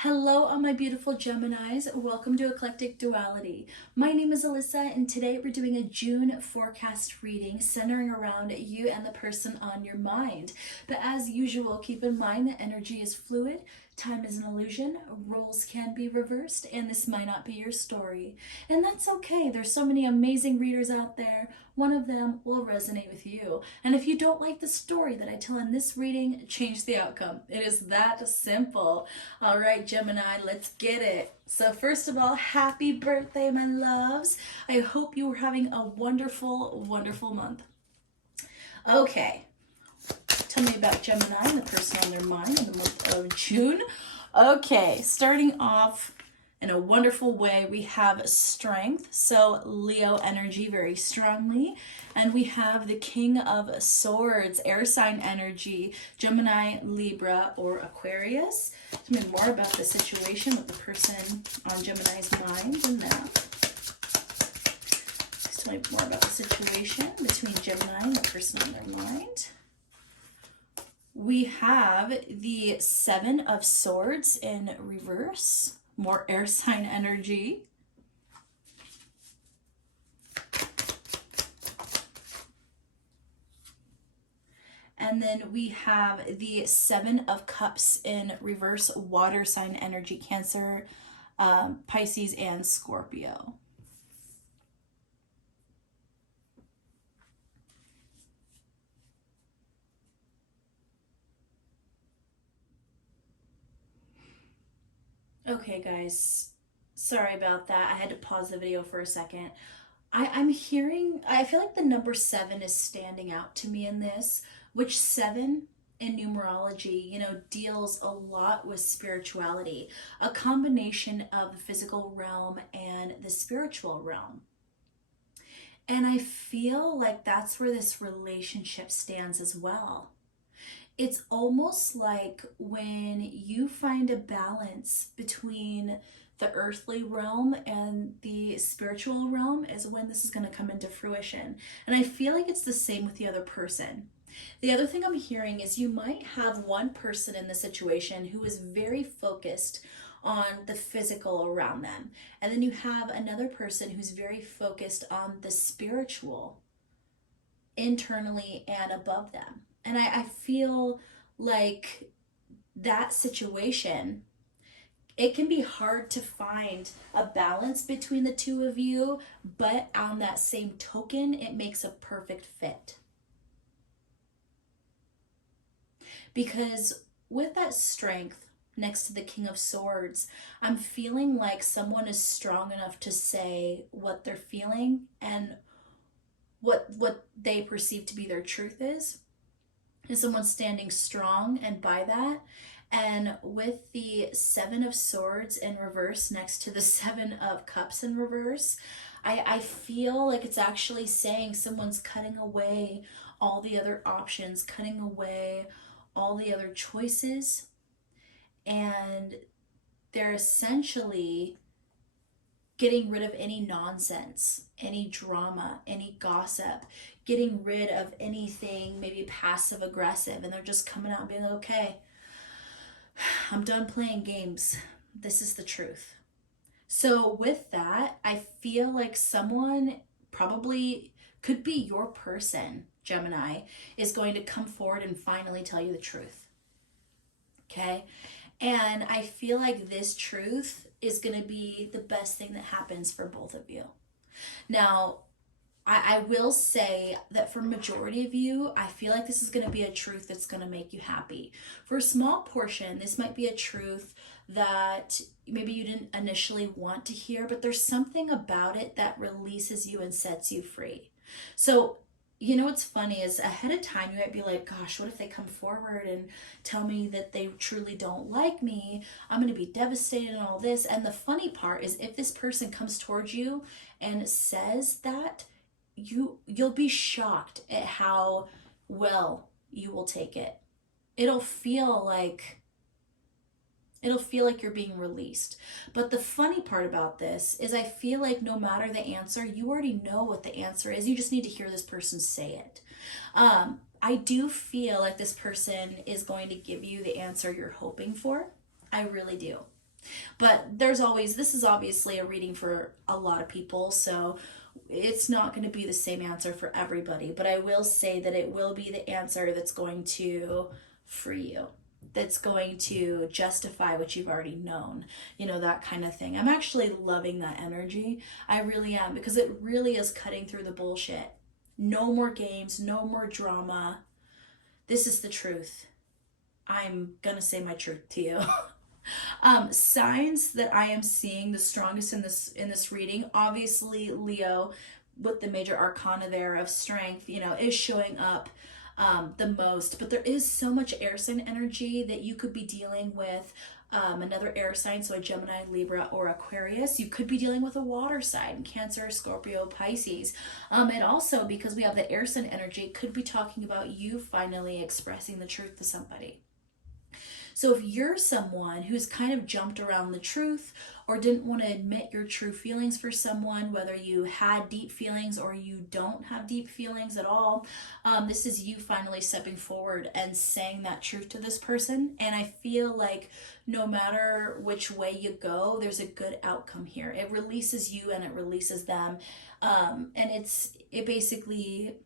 Hello, all my beautiful Geminis. Welcome to Eclectic Duality. My name is Alyssa, and today we're doing a June forecast reading centering around you and the person on your mind. But as usual, keep in mind that energy is fluid, time is an illusion, roles can be reversed, and this might not be your story. And that's okay. There's so many amazing readers out there. One of them will resonate with you. And if you don't like the story that I tell in this reading, change the outcome. It is that simple. All right, Gemini, let's get it. So first of all, happy birthday, my loves. I hope you are having a wonderful, wonderful month. Okay, tell me about Gemini and the person on their mind in the month of June. Okay, starting off in a wonderful way, we have strength, so Leo energy very strongly, and we have the King of Swords, air sign energy, Gemini, Libra, or Aquarius. Tell me more about the situation with the person on Gemini's mind and that. Tell me more about the situation between Gemini and the person on their mind. We have the Seven of Swords in reverse. More air sign energy. And then we have the Seven of Cups in reverse, water sign energy, Cancer, Pisces, and Scorpio. Okay, guys, sorry about that. I had to pause the video for a second. I feel like the number 7 is standing out to me in this, which 7 in numerology, deals a lot with spirituality, a combination of the physical realm and the spiritual realm. And I feel like that's where this relationship stands as well. It's almost like when you find a balance between the earthly realm and the spiritual realm is when this is going to come into fruition. And I feel like it's the same with the other person. The other thing I'm hearing is you might have one person in the situation who is very focused on the physical around them. And then you have another person who's very focused on the spiritual internally and above them. And I feel like that situation, it can be hard to find a balance between the two of you, but on that same token, it makes a perfect fit. Because with that strength next to the King of Swords, I'm feeling like someone is strong enough to say what they're feeling and what they perceive to be their truth is. And someone standing strong and by that. And with the Seven of Swords in reverse next to the Seven of Cups in reverse, I feel like it's actually saying someone's cutting away all the other options, cutting away all the other choices, and they're essentially getting rid of any nonsense, any drama, any gossip, getting rid of anything maybe passive aggressive, and they're just coming out and being like, okay, I'm done playing games. This is the truth. So with that, I feel like someone probably could be your person, Gemini, is going to come forward and finally tell you the truth. Okay? And I feel like this truth is going to be the best thing that happens for both of you. Now, I will say that for majority of you, I feel like this is going to be a truth that's going to make you happy. For a small portion, this might be a truth that maybe you didn't initially want to hear, but there's something about it that releases you and sets you free. So, what's funny is ahead of time, you might be like, gosh, what if they come forward and tell me that they truly don't like me? I'm going to be devastated and all this. And the funny part is if this person comes towards you and says that, you'll be shocked at how well you will take it. It'll feel like you're being released. But the funny part about this is I feel like no matter the answer, you already know what the answer is. You just need to hear this person say it. I do feel like this person is going to give you the answer you're hoping for. I really do. But this is obviously a reading for a lot of people, so it's not going to be the same answer for everybody. But I will say that it will be the answer that's going to free you, that's going to justify what you've already known, that kind of thing. I'm actually loving that energy. I really am, because it really is cutting through the bullshit. No more games, no more drama. This is the truth. I'm gonna say my truth to you. Signs that I am seeing the strongest in this reading, obviously Leo with the major arcana there of strength, is showing up the most. But there is so much air sign energy that you could be dealing with another air sign, so a Gemini, Libra, or Aquarius. You could be dealing with a water sign, Cancer, Scorpio, Pisces. And also, because we have the air sign energy, could be talking about you finally expressing the truth to somebody. So if you're someone who's kind of jumped around the truth or didn't want to admit your true feelings for someone, whether you had deep feelings or you don't have deep feelings at all, this is you finally stepping forward and saying that truth to this person. And I feel like no matter which way you go, there's a good outcome here. It releases you and it releases them. And it basically,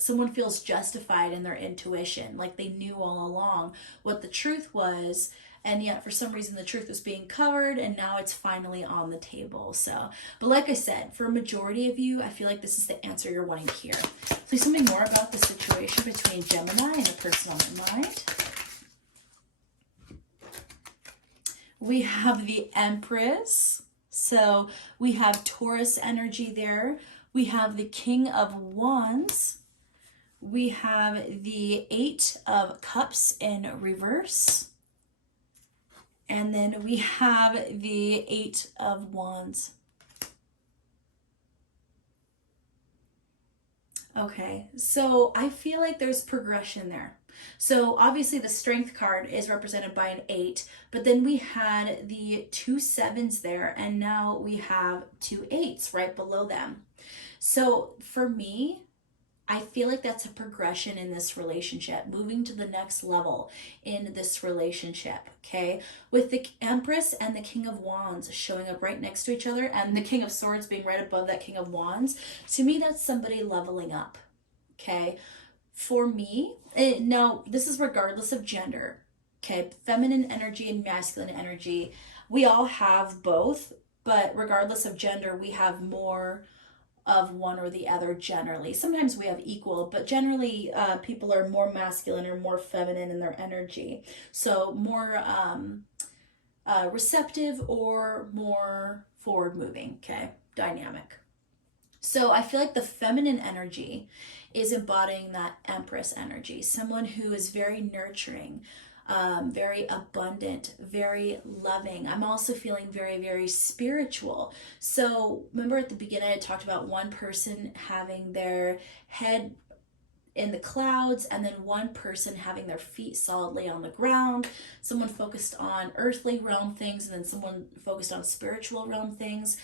someone feels justified in their intuition, like they knew all along what the truth was, and yet for some reason the truth was being covered, and now it's finally on the table. So, but like I said, for a majority of you, I feel like this is the answer you're wanting to hear. Please tell me more about the situation between Gemini and a person on your mind. We have the Empress. So we have Taurus energy there. We have the King of Wands. We have the Eight of Cups in reverse. And then we have the Eight of Wands. Okay, so I feel like there's progression there. So obviously the Strength card is represented by an 8, but then we had the 2 7s there, and now we have 2 8s right below them. So for me, I feel like that's a progression in this relationship, moving to the next level in this relationship, okay? With the Empress and the King of Wands showing up right next to each other, and the King of Swords being right above that King of Wands, to me, that's somebody leveling up, okay? For me, now, this is regardless of gender, okay? Feminine energy and masculine energy, we all have both, but regardless of gender, we have more of one or the other generally. Sometimes we have equal, but generally people are more masculine or more feminine in their energy. So more receptive or more forward moving, okay? Dynamic. So I feel like the feminine energy is embodying that Empress energy, someone who is very nurturing, very abundant, very loving. I'm also feeling very, very spiritual. So remember at the beginning, I talked about one person having their head in the clouds and then one person having their feet solidly on the ground, someone focused on earthly realm things and then someone focused on spiritual realm things.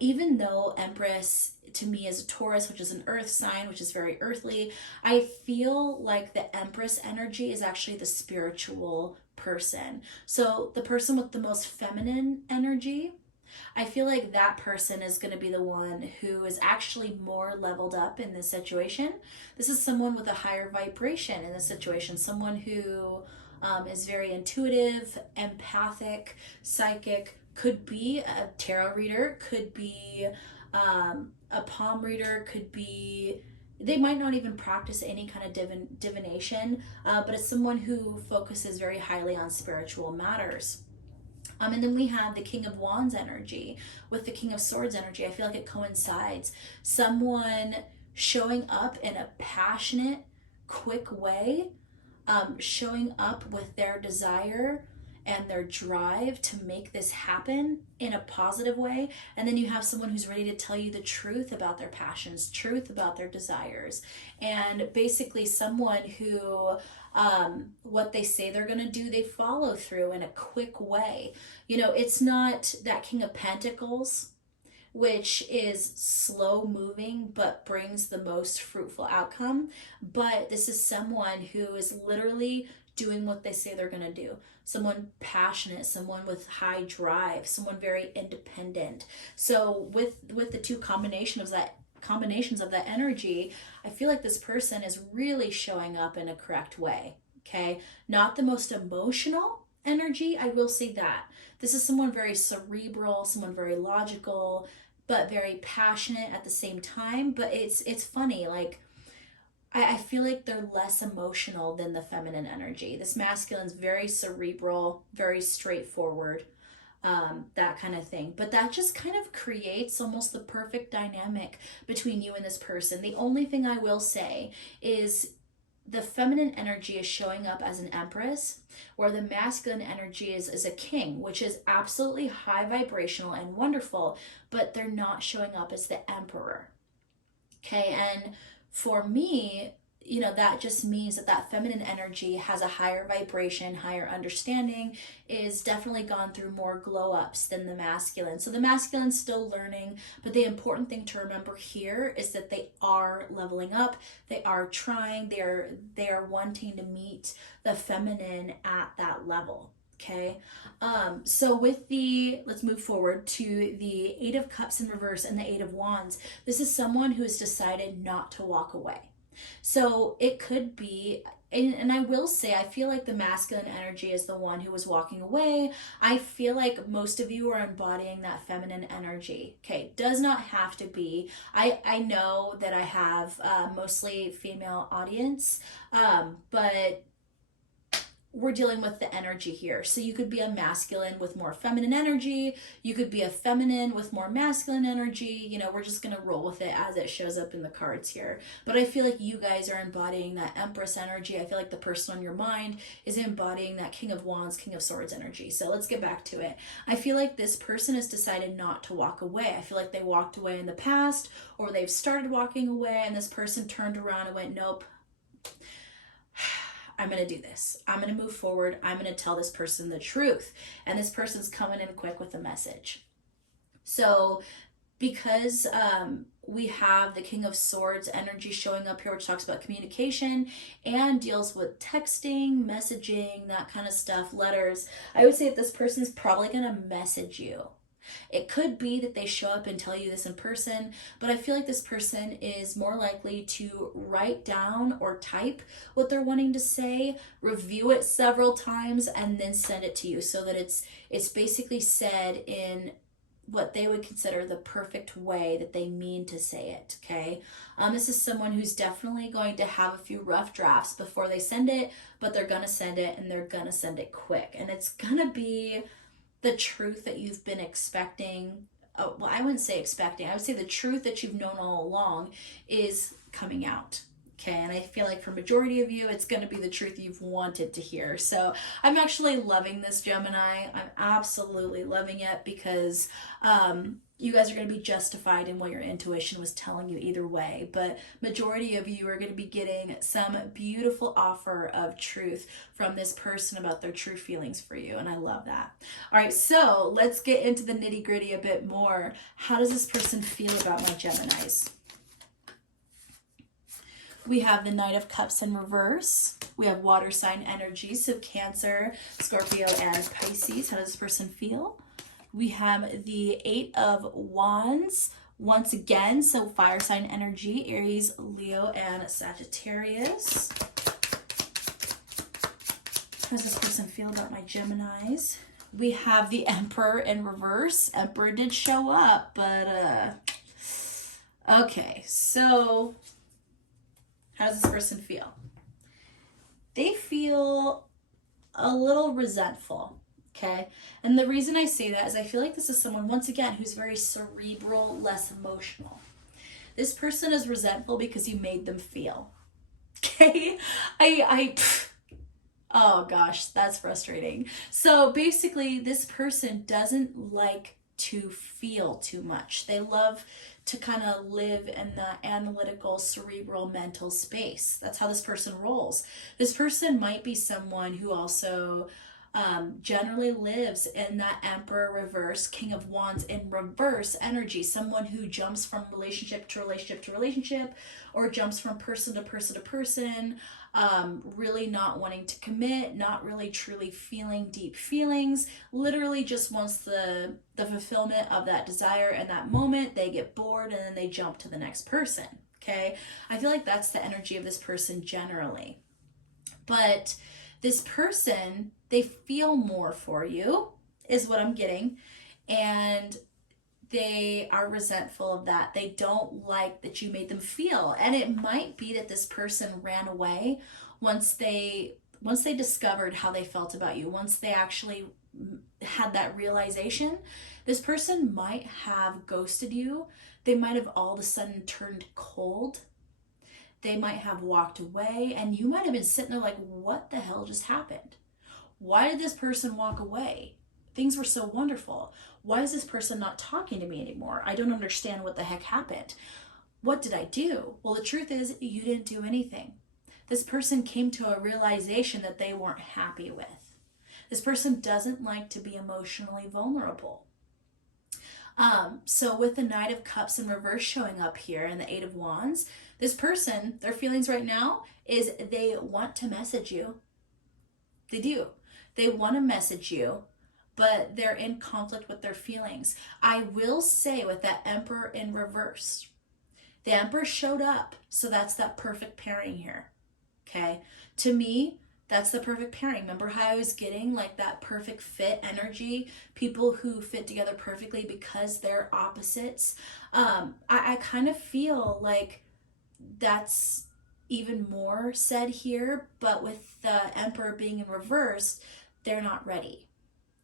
Even though Empress to me is a Taurus, which is an earth sign, which is very earthly, I feel like the Empress energy is actually the spiritual person. So the person with the most feminine energy, I feel like that person is going to be the one who is actually more leveled up in this situation. This is someone with a higher vibration in this situation, someone who is very intuitive, empathic, psychic, could be a tarot reader, could be a palm reader, could be, they might not even practice any kind of divination, but it's someone who focuses very highly on spiritual matters. And then we have the King of Wands energy with the King of Swords energy. I feel like it coincides. Someone showing up in a passionate, quick way, showing up with their desire and their drive to make this happen in a positive way. And then you have someone who's ready to tell you the truth about their passions, truth about their desires, and basically someone who what they say they're going to do, they follow through in a quick way. You know, it's not that King of Pentacles, which is slow moving but brings the most fruitful outcome, but this is someone who is literally doing what they say they're going to do. Someone passionate, someone with high drive, someone very independent. So with the two combinations of that energy, I feel like this person is really showing up in a correct way. Okay? Not the most emotional energy, I will say that. This is someone very cerebral, someone very logical, but very passionate at the same time. But it's funny, like I feel like they're less emotional than the feminine energy. This masculine's very cerebral, very straightforward, that kind of thing. But that just kind of creates almost the perfect dynamic between you and this person. The only thing I will say is the feminine energy is showing up as an empress, where the masculine energy is a king, which is absolutely high vibrational and wonderful, but they're not showing up as the emperor. Okay, and for me, that just means that feminine energy has a higher vibration, higher understanding, is definitely gone through more glow ups than the masculine. So the masculine's still learning, but the important thing to remember here is that they are leveling up, they are trying, they are wanting to meet the feminine at that level. Okay, so let's move forward to the Eight of Cups in reverse and the Eight of Wands. This is someone who has decided not to walk away. So it could be, and I will say, I feel like the masculine energy is the one who was walking away. I feel like most of you are embodying that feminine energy. Okay, does not have to be. I know that I have mostly female audience, but we're dealing with the energy here. So you could be a masculine with more feminine energy. You could be a feminine with more masculine energy. We're just going to roll with it as it shows up in the cards here. But I feel like you guys are embodying that Empress energy. I feel like the person on your mind is embodying that King of Wands, King of Swords energy. So let's get back to it. I feel like this person has decided not to walk away. I feel like they walked away in the past, or they've started walking away and this person turned around and went, nope, I'm going to do this. I'm going to move forward. I'm going to tell this person the truth. And this person's coming in quick with a message. So because we have the King of Swords energy showing up here, which talks about communication and deals with texting, messaging, that kind of stuff, letters, I would say that this person's probably going to message you. It could be that they show up and tell you this in person, but I feel like this person is more likely to write down or type what they're wanting to say, review it several times, and then send it to you so that it's basically said in what they would consider the perfect way that they mean to say it, okay? This is someone who's definitely going to have a few rough drafts before they send it, but they're going to send it, and they're going to send it quick. And it's going to be the truth that you've been expecting. Oh, well, I wouldn't say expecting. I would say the truth that you've known all along is coming out. Okay, and I feel like for majority of you, it's going to be the truth you've wanted to hear. So I'm actually loving this, Gemini. I'm absolutely loving it because you guys are going to be justified in what your intuition was telling you either way. But majority of you are going to be getting some beautiful offer of truth from this person about their true feelings for you. And I love that. All right, so let's get into the nitty gritty a bit more. How does this person feel about my Geminis? We have the Knight of Cups in reverse. We have water sign energy, so Cancer, Scorpio, and Pisces. How does this person feel? We have the Eight of Wands once again, so fire sign energy, Aries, Leo, and Sagittarius. How does this person feel about my Geminis? We have the Emperor in reverse. Emperor did show up, but okay, so how does this person feel? They feel a little resentful, okay? And the reason I say that is I feel like this is someone, once again, who's very cerebral, less emotional. This person is resentful because you made them feel, okay? Oh gosh, that's frustrating. So basically, this person doesn't like to feel too much. They love to kind of live in the analytical, cerebral, mental space. That's how this person rolls. This person might be someone who also generally lives in that Emperor reverse, King of Wands in reverse energy. Someone who jumps from relationship to relationship to relationship, or jumps from person to person to person. really not wanting to commit, not really truly feeling deep feelings, literally just wants the fulfillment of that desire in that moment. They get bored and then they jump to the next person. Okay, I feel like that's the energy of this person generally. But this person, they feel more for you, is what I'm getting. And they are resentful of that. They don't like that you made them feel. And it might be that this person ran away once they discovered how they felt about you, once they actually had that realization. This person might have ghosted you. They might have all of a sudden turned cold. They might have walked away, and you might have been sitting there like, what the hell just happened? Why did this person walk away? Things were so wonderful. Why is this person not talking to me anymore? I don't understand what the heck happened. What did I do? Well, the truth is, you didn't do anything. This person came to a realization that they weren't happy with. This person doesn't like to be emotionally vulnerable. So with the Knight of Cups in reverse showing up here and the Eight of Wands, this person, their feelings right now is they want to message you. They do. They want to message you, but they're in conflict with their feelings. I will say with that Emperor in reverse, the Emperor showed up, so that's that perfect pairing here. Okay? To me, that's the perfect pairing. Remember how I was getting like that perfect fit energy? People who fit together perfectly because they're opposites. I kind of feel like that's even more said here, but with the Emperor being in reverse, they're not ready.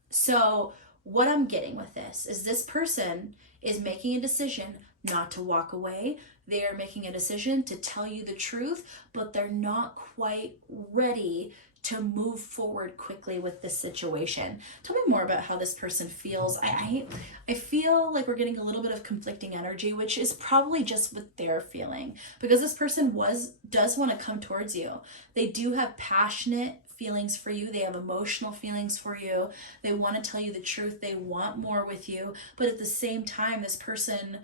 So what I'm getting with this person is making a decision not to walk away. They are making a decision to tell you the truth, but they're not quite ready to move forward quickly with this situation. Tell me more about how this person feels. I feel like we're getting a little bit of conflicting energy, which is probably just what they're feeling, because this person does want to come towards you. They do have passionate feelings for you. They have emotional feelings for you. They want to tell you the truth. They want more with you, but at the same time, this person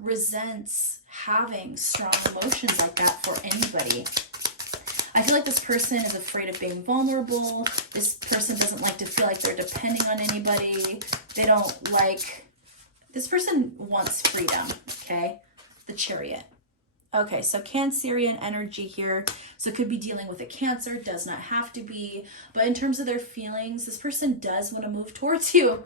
resents having strong emotions like that for anybody. I feel like this person is afraid of being vulnerable. This person doesn't like to feel like they're depending on anybody. They don't like... This person wants freedom, okay? The Chariot. Okay, so Cancerian energy here. So it could be dealing with a Cancer, does not have to be. But in terms of their feelings, this person does want to move towards you.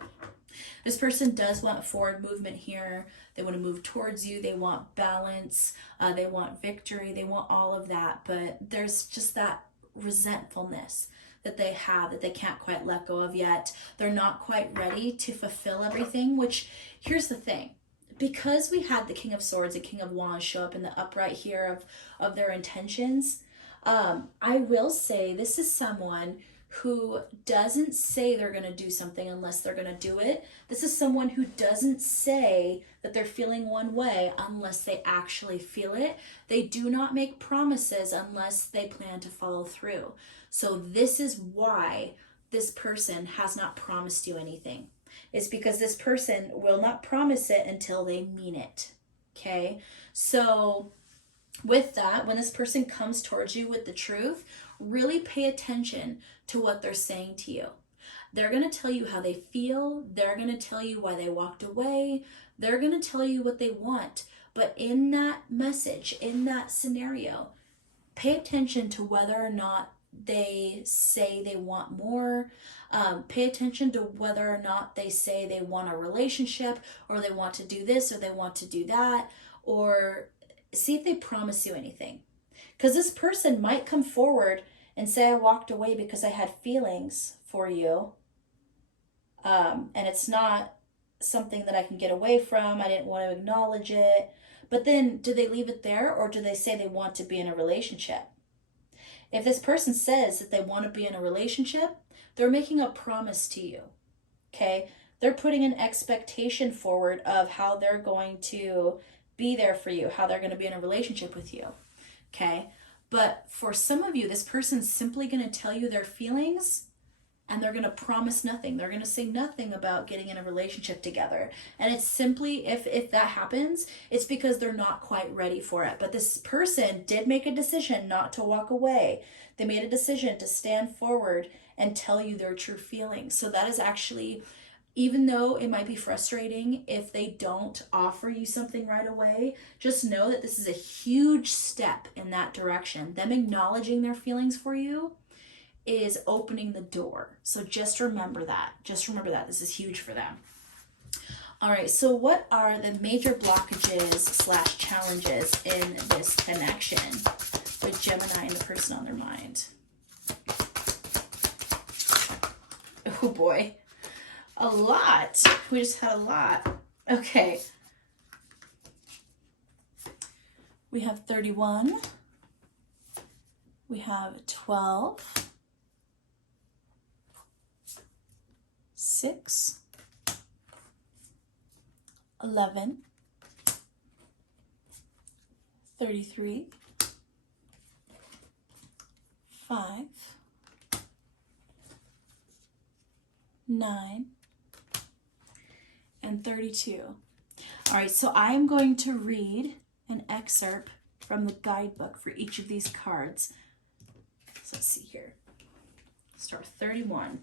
This person does want forward movement here. They want to move towards you. They want balance. They want victory. They want all of that. But there's just that resentfulness that they have that they can't quite let go of yet. They're not quite ready to fulfill everything, which, here's the thing. Because we had the King of Swords and King of Wands show up in the upright here of their intentions, I will say this is someone who doesn't say they're going to do something unless they're going to do it. This is someone who doesn't say that they're feeling one way unless they actually feel it. They do not make promises unless they plan to follow through. So this is why this person has not promised you anything. It's because this person will not promise it until they mean it. Okay? So with that, when this person comes towards you with the truth, really pay attention to what they're saying to you. They're going to tell you how they feel. They're going to tell you why they walked away. They're going to tell you what they want. But in that message, in that scenario, pay attention to whether or not they say they want more. Pay attention to whether or not they say they want a relationship, or they want to do this, or they want to do that, or see if they promise you anything. Because this person might come forward and say, I walked away because I had feelings for you. And it's not something that I can get away from. I didn't want to acknowledge it. But then do they leave it there, or do they say they want to be in a relationship? If this person says that they want to be in a relationship, they're making a promise to you. Okay? They're putting an expectation forward of how they're going to be there for you, how they're going to be in a relationship with you. Okay? But for some of you, this person's simply going to tell you their feelings and they're going to promise nothing. They're going to say nothing about getting in a relationship together. And it's simply, if that happens, it's because they're not quite ready for it. But this person did make a decision not to walk away. They made a decision to stand forward and tell you their true feelings. So that is actually, even though it might be frustrating if they don't offer you something right away, just know that this is a huge step in that direction. Them acknowledging their feelings for you is opening the door. So just remember that. Just remember that. This is huge for them. All right, so what are the major blockages / challenges in this connection with Gemini and the person on their mind? Oh boy. A lot. We just had a lot. Okay. We have 31. We have 12. 6. 11. 33. 5. 9. And 32. All right, so I am going to read an excerpt from the guidebook for each of these cards. So let's see here. Start with 31.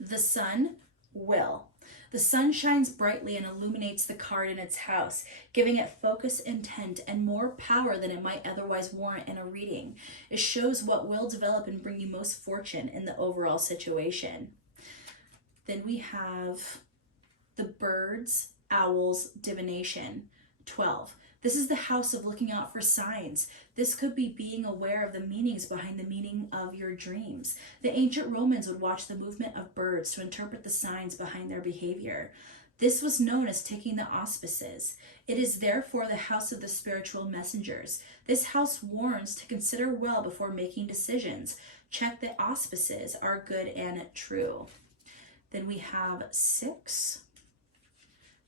The sun will. The sun shines brightly and illuminates the card in its house, giving it focus, intent, and more power than it might otherwise warrant in a reading. It shows what will develop and bring you most fortune in the overall situation. Then we have the birds, owls, divination. 12. This is the house of looking out for signs. This could be being aware of the meanings behind the meaning of your dreams. The ancient Romans would watch the movement of birds to interpret the signs behind their behavior. This was known as taking the auspices. It is therefore the house of the spiritual messengers. This house warns to consider well before making decisions. Check the auspices are good and true. Then we have 6.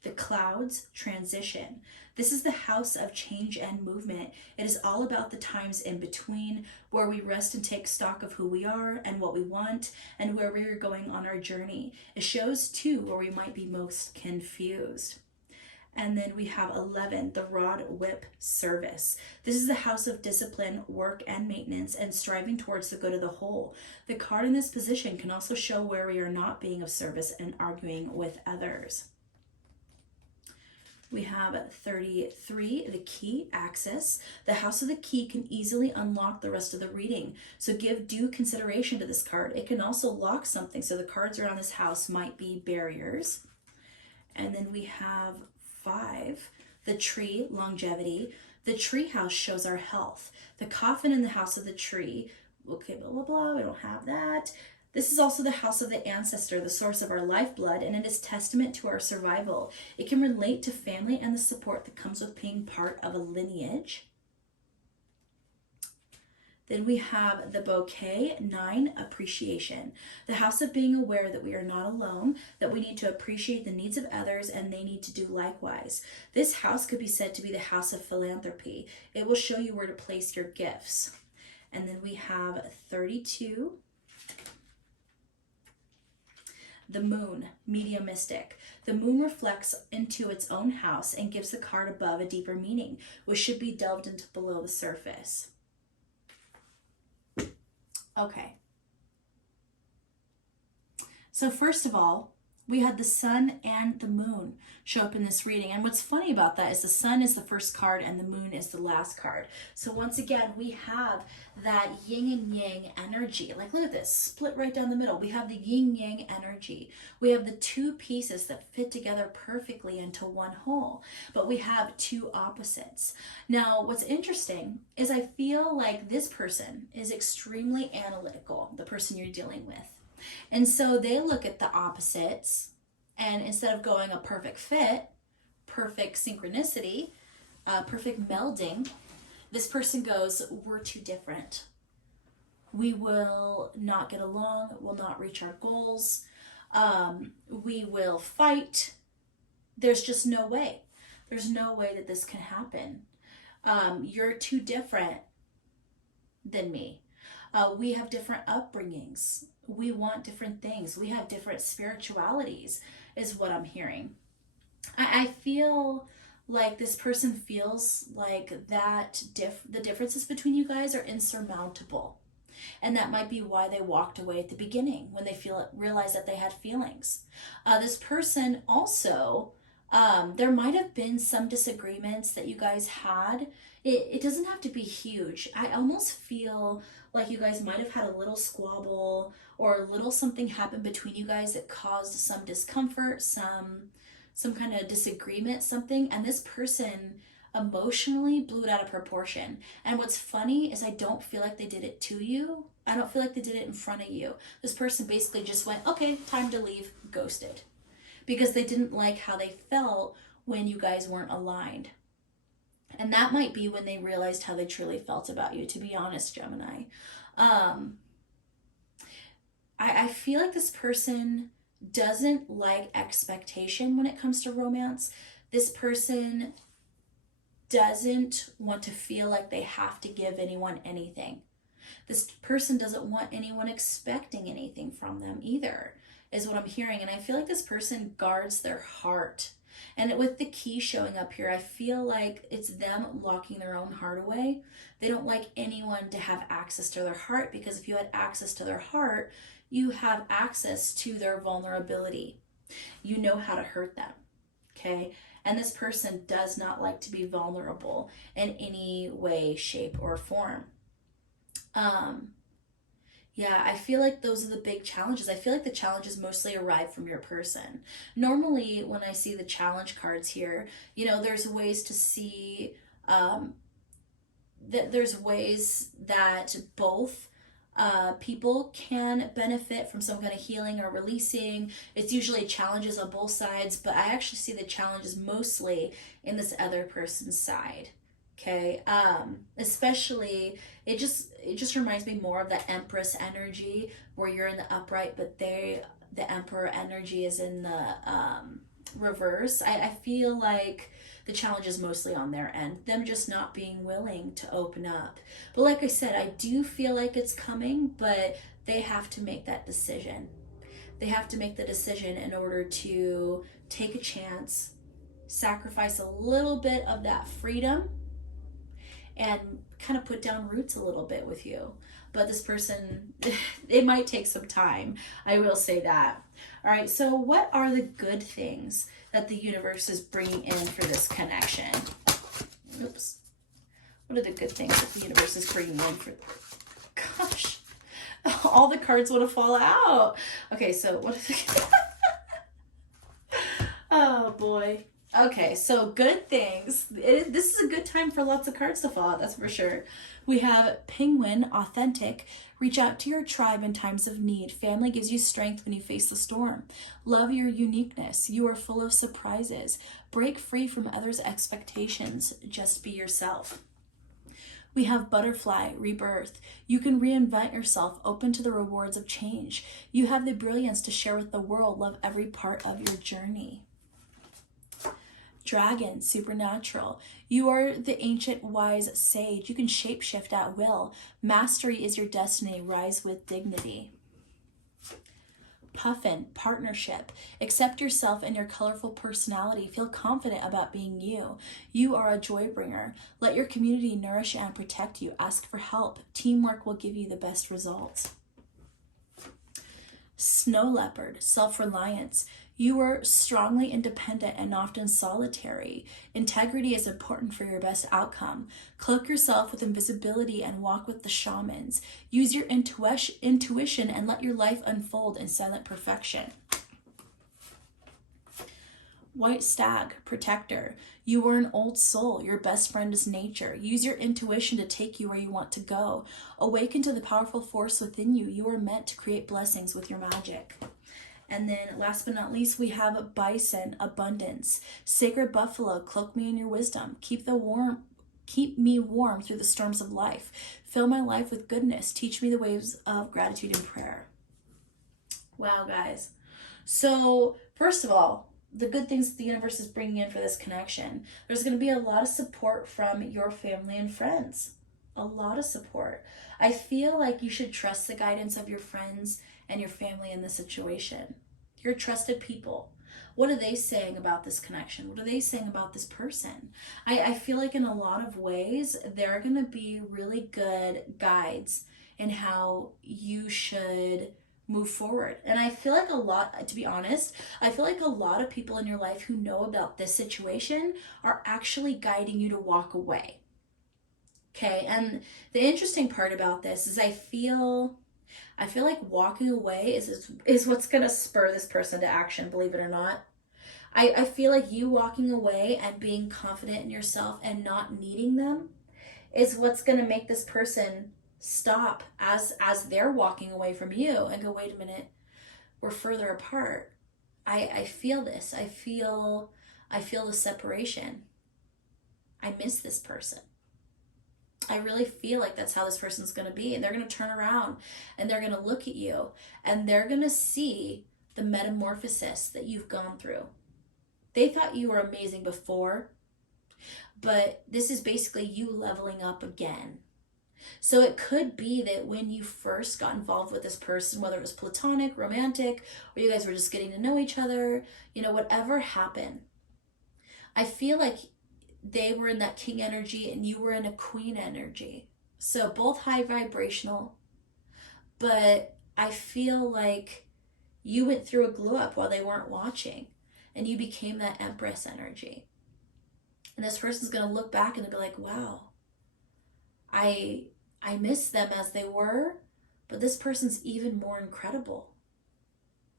The clouds, transition. This is the house of change and movement. It is all about the times in between, where we rest and take stock of who we are and what we want and where we are going on our journey. It shows too where we might be most confused. And then we have 11, the rod whip service. This is the house of discipline, work, and maintenance, and striving towards the good of the whole. The card in this position can also show where we are not being of service and arguing with others. We have 33, the key, access. The house of the key can easily unlock the rest of the reading, so give due consideration to this card. It can also lock something, so the cards around this house might be barriers. And then we have 5, the tree, longevity. The tree house shows our health. The coffin in the house of the tree, okay, blah, blah, blah, we don't have that. This is also the house of the ancestor, the source of our lifeblood, and it is testament to our survival. It can relate to family and the support that comes with being part of a lineage. Then we have the bouquet, 9, appreciation. The house of being aware that we are not alone, that we need to appreciate the needs of others and they need to do likewise. This house could be said to be the house of philanthropy. It will show you where to place your gifts. And then we have 32. The moon, mediumistic. The moon reflects into its own house and gives the card above a deeper meaning, which should be delved into below the surface. Okay. So first of all, we had the sun and the moon show up in this reading. And what's funny about that is the sun is the first card and the moon is the last card. So once again, we have that yin and yang energy. Like, look at this, split right down the middle. We have the yin yang energy. We have the two pieces that fit together perfectly into one whole, but we have two opposites. Now, what's interesting is I feel like this person is extremely analytical, the person you're dealing with. And so they look at the opposites, and instead of going a perfect fit, perfect synchronicity, perfect melding, this person goes, we're too different. We will not get along, will not reach our goals. We will fight. There's just no way. There's no way that this can happen. You're too different than me. We have different upbringings. We want different things. We have different spiritualities, is what I'm hearing. I feel like this person feels like the differences between you guys are insurmountable. And that might be why they walked away at the beginning when they realized that they had feelings. This person also, there might have been some disagreements that you guys had. It doesn't have to be huge. I almost feel like you guys might have had a little squabble or a little something happen between you guys that caused some discomfort, some kind of disagreement, something, and this person emotionally blew it out of proportion. And what's funny is I don't feel like they did it to you. I don't feel like they did it in front of you. This person basically just went, okay, time to leave, ghosted. Because they didn't like how they felt when you guys weren't aligned. And that might be when they realized how they truly felt about you, to be honest, Gemini. I feel like this person doesn't like expectation when it comes to romance. This person doesn't want to feel like they have to give anyone anything. This person doesn't want anyone expecting anything from them either, is what I'm hearing. And I feel like this person guards their heart. And with the key showing up here, I feel like it's them locking their own heart away. They don't like anyone to have access to their heart, because if you had access to their heart, you have access to their vulnerability. You know how to hurt them, okay? And this person does not like to be vulnerable in any way, shape, or form. Yeah, I feel like those are the big challenges. I feel like the challenges mostly arrive from your person. Normally, when I see the challenge cards here, there's ways to see that there's ways that both people can benefit from some kind of healing or releasing. It's usually challenges on both sides, but I actually see the challenges mostly in this other person's side. Okay, especially it just reminds me more of the Empress energy, where you're in the upright, but the Emperor energy is in the reverse. I feel like the challenge is mostly on their end, them just not being willing to open up. But like I said, I do feel like it's coming, but they have to make that decision. They have to make the decision in order to take a chance, sacrifice a little bit of that freedom, and kind of put down roots a little bit with you. But this person, it might take some time. I will say that. All right, so what are the good things that the universe is bringing in for this connection? Oops. What are the good things that the universe is bringing in for... Gosh, all the cards want to fall out. Okay, so what is it? Oh, boy. Okay, so good things. This is a good time for lots of cards to fall out, that's for sure. We have Penguin, authentic. Reach out to your tribe in times of need. Family gives you strength when you face the storm. Love your uniqueness. You are full of surprises. Break free from others' expectations. Just be yourself. We have Butterfly, rebirth. You can reinvent yourself, open to the rewards of change. You have the brilliance to share with the world. Love every part of your journey. Dragon, supernatural. You are the ancient wise sage. You can shapeshift at will. Mastery is your destiny. Rise with dignity. Puffin, partnership. Accept yourself and your colorful personality. Feel confident about being you. You are a joy bringer. Let your community nourish and protect you. Ask for help. Teamwork will give you the best results. Snow leopard, self-reliance. You are strongly independent and often solitary. Integrity is important for your best outcome. Cloak yourself with invisibility and walk with the shamans. Use your intuition and let your life unfold in silent perfection. White stag, protector. You are an old soul. Your best friend is nature. Use your intuition to take you where you want to go. Awaken to the powerful force within you. You are meant to create blessings with your magic. And then last but not least, we have bison, abundance. Sacred buffalo, cloak me in your wisdom. Keep me warm through the storms of life. Fill my life with goodness. Teach me the ways of gratitude and prayer. Wow, guys. So first of all, the good things that the universe is bringing in for this connection. There's going to be a lot of support from your family and friends. A lot of support. I feel like you should trust the guidance of your friends and your family in this situation. You're trusted people. What are they saying about this connection? What are they saying about this person? I feel like in a lot of ways, they're going to be really good guides in how you should move forward. And I feel like a lot, to be honest, I feel like a lot of people in your life who know about this situation are actually guiding you to walk away. Okay, and the interesting part about this is I feel like walking away is what's gonna spur this person to action, believe it or not. I feel like you walking away and being confident in yourself and not needing them is what's gonna make this person stop as they're walking away from you and go, wait a minute, we're further apart. I feel this. I feel the separation. I miss this person. I really feel like that's how this person's going to be. And they're going to turn around and they're going to look at you and they're going to see the metamorphosis that you've gone through. They thought you were amazing before, but this is basically you leveling up again. So it could be that when you first got involved with this person, whether it was platonic, romantic, or you guys were just getting to know each other, whatever happened, I feel like they were in that king energy and you were in a queen energy. So both high vibrational, but I feel like you went through a glow up while they weren't watching and you became that empress energy. And this person's going to look back and they'll be like, wow, I miss them as they were, but this person's even more incredible.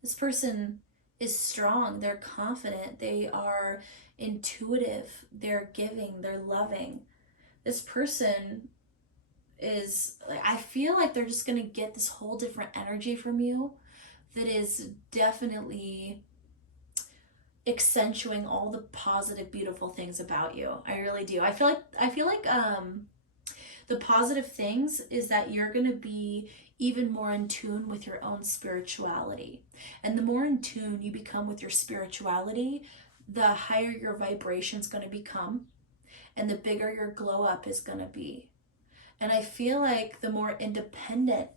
This person is strong, they're confident, they are intuitive, they're giving, they're loving. This person is, like, I feel like they're just going to get this whole different energy from you that is definitely accentuating all the positive, beautiful things about you. I really do. I feel like the positive things is that you're going to be even more in tune with your own spirituality. And the more in tune you become with your spirituality, the higher your vibration is going to become and the bigger your glow up is going to be. And I feel like the more independent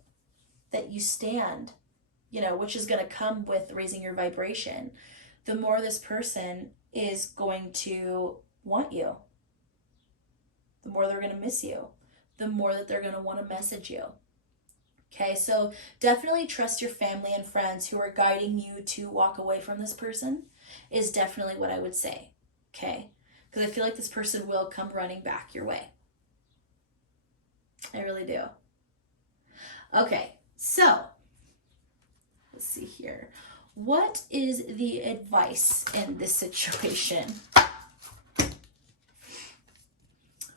that you stand, which is going to come with raising your vibration, the more this person is going to want you, the more they're going to miss you, the more that they're going to want to message you. Okay, so definitely trust your family and friends who are guiding you to walk away from this person is definitely what I would say. Okay, because I feel like this person will come running back your way. I really do. Okay, so let's see here. What is the advice in this situation?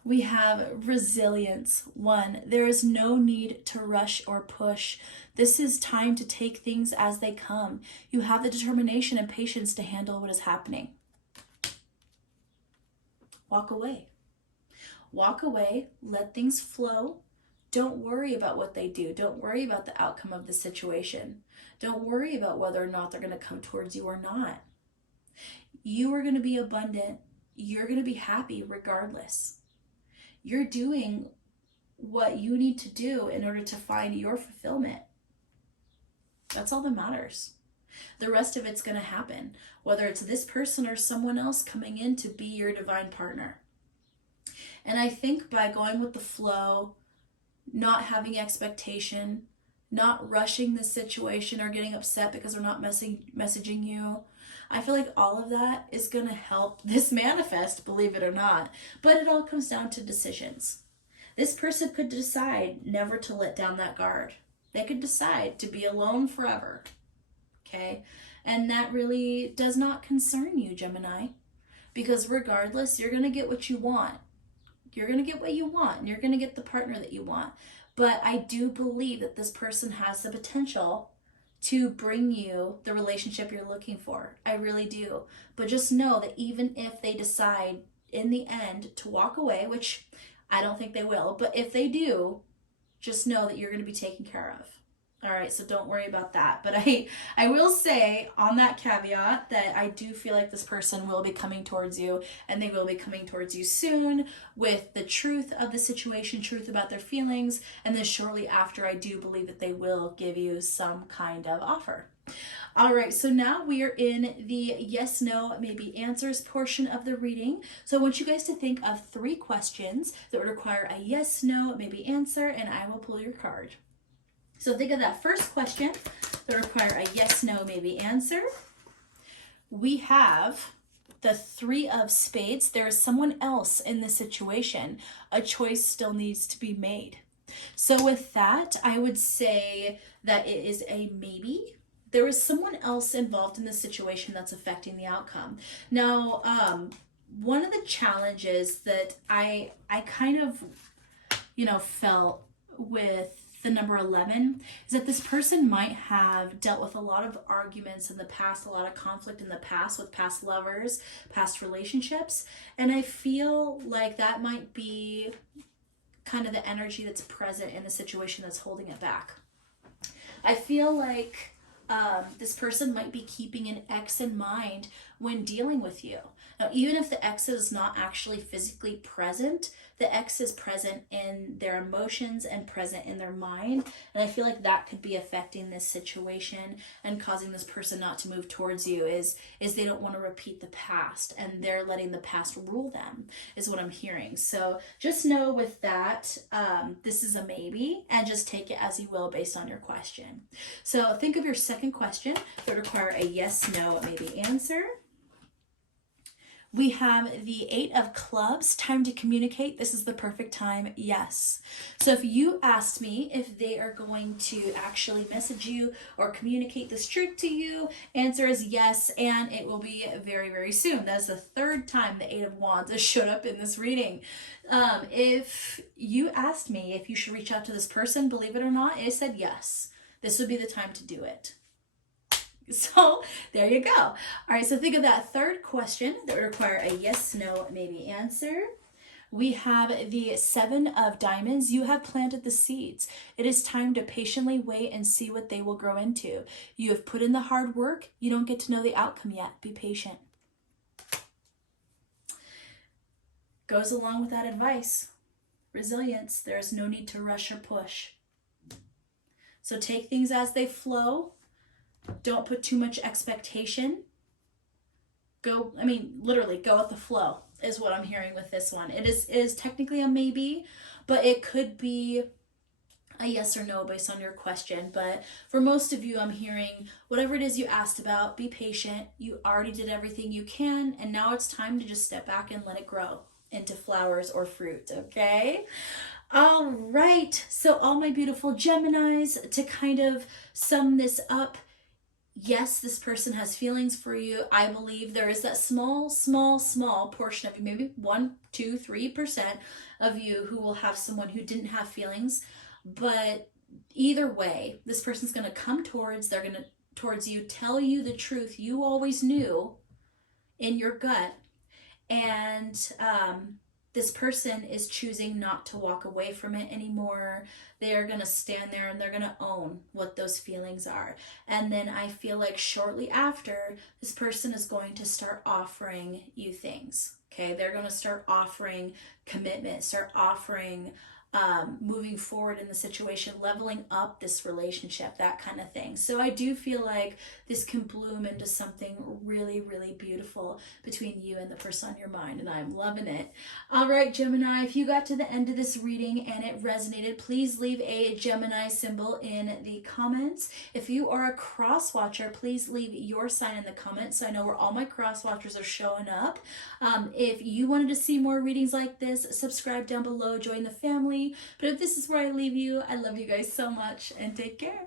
We have resilience. 1, there is no need to rush or push. This is time to take things as they come. You have the determination and patience to handle what is happening. Walk away. Walk away. Let things flow. Don't worry about what they do. Don't worry about the outcome of the situation. Don't worry about whether or not they're going to come towards you or not. You are going to be abundant. You're going to be happy regardless. You're doing what you need to do in order to find your fulfillment. That's all that matters. The rest of it's going to happen, whether it's this person or someone else coming in to be your divine partner. And I think by going with the flow, not having expectation, not rushing the situation or getting upset because they're not messaging you, I feel like all of that is going to help this manifest, believe it or not. But it all comes down to decisions. This person could decide never to let down that guard. They could decide to be alone forever. Okay? And that really does not concern you, Gemini. Because regardless, you're going to get what you want. You're going to get what you want. And you're going to get the partner that you want. But I do believe that this person has the potential to bring you the relationship you're looking for. I really do. But just know that even if they decide in the end to walk away, which I don't think they will, but if they do, just know that you're going to be taken care of. All right, so don't worry about that. But I will say on that caveat that I do feel like this person will be coming towards you, and they will be coming towards you soon with the truth of the situation, truth about their feelings, and then shortly after, I do believe that they will give you some kind of offer. All right, so now we are in the yes, no, maybe answers portion of the reading. So I want you guys to think of 3 questions that would require a yes, no, maybe answer, and I will pull your card. So think of that first question that require a yes, no, maybe answer. We have the 3 of spades. There is someone else in this situation. A choice still needs to be made. So with that, I would say that it is a maybe. There is someone else involved in the situation that's affecting the outcome. Now, one of the challenges that I kind of, felt with the number 11 is that this person might have dealt with a lot of arguments in the past, a lot of conflict in the past with past lovers, past relationships. And I feel like that might be kind of the energy that's present in the situation that's holding it back. I feel like this person might be keeping an ex in mind when dealing with you. Now, even if the ex is not actually physically present, the ex is present in their emotions and present in their mind. And I feel like that could be affecting this situation and causing this person not to move towards you is they don't want to repeat the past, and they're letting the past rule them, is what I'm hearing. So just know with that, this is a maybe, and just take it as you will based on your question. So think of your second question that would require a yes, no, maybe answer. We have the 8 of clubs, time to communicate. This is the perfect time, yes. So if you asked me if they are going to actually message you or communicate this truth to you, answer is yes, and it will be very, very soon. That's the 3rd time the 8 of wands has showed up in this reading. If you asked me if you should reach out to this person, believe it or not, I said yes. This would be the time to do it. So there you go. All right, so think of that 3rd question that would require a yes, no, maybe answer. We have the 7 of diamonds. You have planted the seeds. It is time to patiently wait and see what they will grow into. You have put in the hard work. You don't get to know the outcome yet. Be patient. Goes along with that advice. Resilience. There is no need to rush or push. So take things as they flow. Don't put too much expectation. Literally go with the flow is what I'm hearing with this one. It is technically a maybe, but it could be a yes or no based on your question. But for most of you, I'm hearing whatever it is you asked about, be patient. You already did everything you can, and now it's time to just step back and let it grow into flowers or fruit, okay? All right, so all my beautiful Geminis, to kind of sum this up, yes, this person has feelings for you. I believe there is that small portion of you, maybe 1, 2, 3% of you who will have someone who didn't have feelings. But either way, this person's going to come towards you, tell you the truth you always knew in your gut. And this person is choosing not to walk away from it anymore. They're going to stand there and they're going to own what those feelings are. And then I feel like shortly after, this person is going to start offering you things. Okay, they're going to start offering commitment, start offering moving forward in the situation, leveling up this relationship, that kind of thing. So I do feel like this can bloom into something really, really beautiful between you and the person on your mind, and I'm loving it. All right, Gemini, if you got to the end of this reading and it resonated, please leave a Gemini symbol in the comments. If you are a cross watcher, please leave your sign in the comments so I know where all my cross watchers are showing up. If you wanted to see more readings like this, subscribe down below, join the family. But if this is where I leave you, I love you guys so much, and take care.